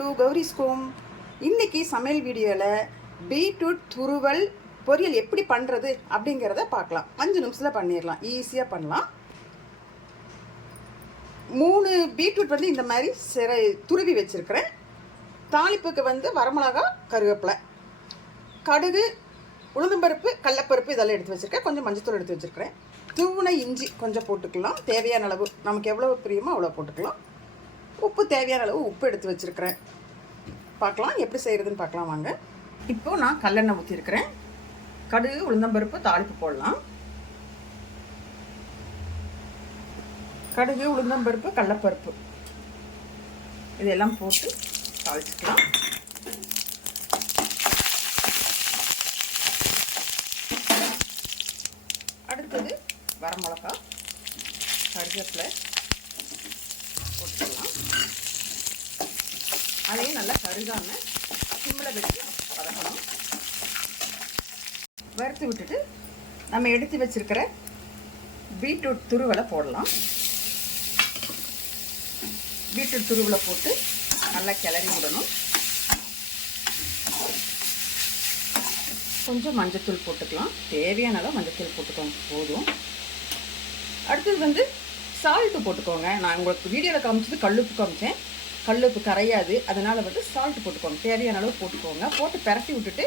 To Gowri ஸ்கோம் இன்னைக்கு சமையல் வீடியோவில் பீட்ரூட் துருவல் பொரியல் எப்படி பண்ணுறது அப்படிங்கிறத பார்க்கலாம். அஞ்சு நிமிஷத்தில் பண்ணிடலாம். ஈஸியாக பண்ணலாம். மூணு பீட்ரூட் வந்து இந்த மாதிரி சிறை துருவி வச்சுருக்கிறேன். தாளிப்புக்கு வந்து வரமிளகா கருவேப்பிலை. கடுகு உளுந்தம்பருப்பு கடலப்பருப்பு இதெல்லாம் எடுத்து வச்சுருக்கேன். கொஞ்சம் மஞ்சத்தூள் எடுத்து வச்சுருக்கிறேன். தூவனை இஞ்சி கொஞ்சம் போட்டுக்கலாம். தேவையான அளவு. நமக்கு எவ்வளோ பிரியமோ அவ்வளோ போட்டுக்கலாம். உப்பு தேவையான அளவு உப்பு எடுத்து வச்சுருக்கிறேன். பார்க்கலாம் எப்படி செய்கிறதுன்னு பார்க்கலாம் வாங்க. இப்போ நான் கல்லெண்ணெய் ஊற்றிருக்கிறேன் கடுகு உளுந்தம்பருப்பு தாளிப்பு போடலாம். கடுகு உளுந்தம்பருப்பு கடலப்பருப்பு. இதெல்லாம் போட்டு தாளிச்சுக்கலாம். அடுத்தது வரமிளகா கருவேப்பிலை அதையும் நல்லா கருகாமல் சிம்மில் வச்சு வதக்கணும். வறுத்து விட்டுட்டு நம்ம எடுத்து வச்சுருக்கிற பீட்ரூட் துருவலை போடலாம். பீட்ரூட் துருவலை போட்டு நல்லா கிளறி விடணும். கொஞ்சம் மஞ்சத்தூள் போட்டுக்கலாம். தேவையான அளவு மஞ்சத்தூள் போட்டுக்கோங்க. போதும். அடுத்தது வந்து சால்ட்டு போட்டுக்கோங்க. நான் உங்களுக்கு வீடியோவில் காமிச்சது கல்லுப்பு காமிச்சேன். கல்லுப்பு கரையாது. அதனால் வந்து சால்ட் போட்டுக்கோங்க. தேவையான அளவு போட்டுக்கோங்க. போட்டு பரட்டி விட்டுட்டு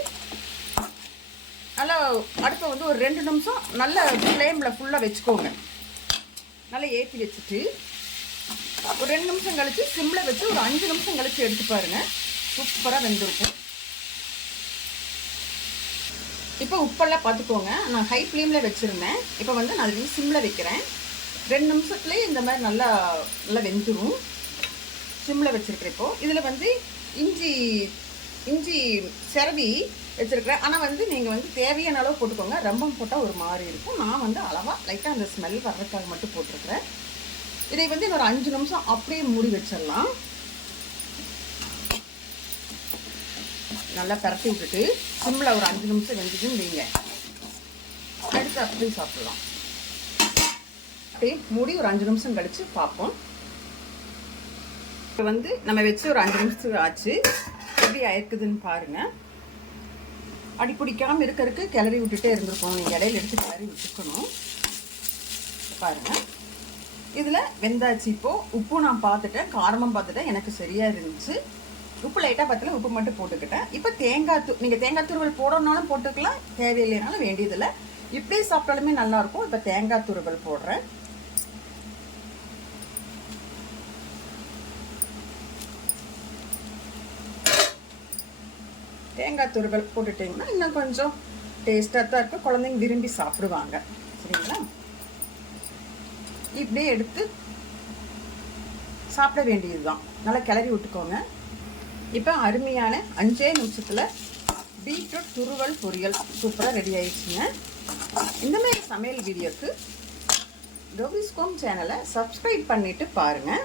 நல்லா அடுப்பை வந்து ஒரு ரெண்டு நிமிஷம் நல்ல ஃப்ளேமில் ஃபுல்லாக வச்சுக்கோங்க. நல்லா ஏற்றி வச்சுட்டு ஒரு ரெண்டு நிமிஷம் கழித்து சிம்மில் வச்சு ஒரு அஞ்சு நிமிஷம் கழித்து எடுத்து பாருங்கள் சூப்பராக வெந்திருக்கும். இப்போ உப்பெல்லாம் பார்த்துக்கோங்க நான் ஹை ஃப்ளேமில் வச்சுருந்தேன். இப்போ வந்து நான் அது சிம்மில் வைக்கிறேன். ரெண்டு நிமிஷத்துலேயே இந்த மாதிரி நல்லா நல்லா வெந்துடும் சிம்மில் வச்சுருக்கிறேன் இப்போது இதில் வந்து இஞ்சி இஞ்சி சிரவி வச்சுருக்கிறேன். ஆனால் வந்து நீங்கள் வந்து தேவையான அளவு போட்டுக்கோங்க. ரம்பம் போட்டால் ஒரு மாதிரி இருக்கும். நான் வந்து அளவாக லைட்டாக அந்த ஸ்மெல் வர்றதுக்காக மட்டும் போட்டிருக்கிறேன். இதை வந்து இன்னொரு அஞ்சு நிமிஷம் அப்படியே மூடி வச்சிடலாம். நல்லா பரட்டி விட்டுட்டு சிம்மில் ஒரு அஞ்சு நிமிஷம் வெந்துச்சுன்னு வைங்க. அடுத்து அப்படியே சாப்பிடலாம். அப்படியே மூடி ஒரு அஞ்சு நிமிஷம் கழித்து பார்ப்போம். இப்போ வந்து நம்ம வச்சு ஒரு அஞ்சு நிமிஷத்துக்கு ஆச்சு. எப்படி ஆயிருக்குதுன்னு பாருங்கள் அடி பிடிக்காமல் இருக்கிறதுக்கு கிளறி விட்டுட்டே இருந்திருக்கணும் நீங்கள் இடையில எடுத்து கிளறி விட்டுக்கணும். பாருங்கள் இதில் வெந்தாச்சு. இப்போது உப்பு நான் பார்த்துட்டேன். காரமும் பார்த்துட்டேன். எனக்கு சரியாக இருந்துச்சு. உப்பு லைட்டாக பத்தில். உப்பு மட்டும் போட்டுக்கிட்டேன். இப்போ தேங்காய் தூ நீங்கள் தேங்காய் துருவல் போடணுன்னாலும் போட்டுக்கலாம். தேவையில்லைனாலும் வேண்டியதில்லை. இப்படியே சாப்பிட்டாலுமே நல்லாயிருக்கும் இப்போ தேங்காய் துருவல் போடுறேன். தேங்காய் துருவல் போட்டுட்டிங்கன்னா இன்னும் கொஞ்சம் டேஸ்ட்டாக தான் இருக்கும். குழந்தைங்க விரும்பி சாப்பிடுவாங்க. சரிங்களா? இப்படியே எடுத்து சாப்பிட வேண்டியது தான் நல்லா கிளறி விட்டுக்கோங்க. இப்போ அருமையான அஞ்சே நிமிஷத்தில் பீட்ரூட் துருவல் பொரியல் சூப்பராக ரெடி ஆயிடுச்சுங்க. இந்த மாதிரி சமையல் வீடியோக்கு கௌரிஸ்கோம் சேனலை சப்ஸ்கிரைப் பண்ணிவிட்டு பாருங்கள்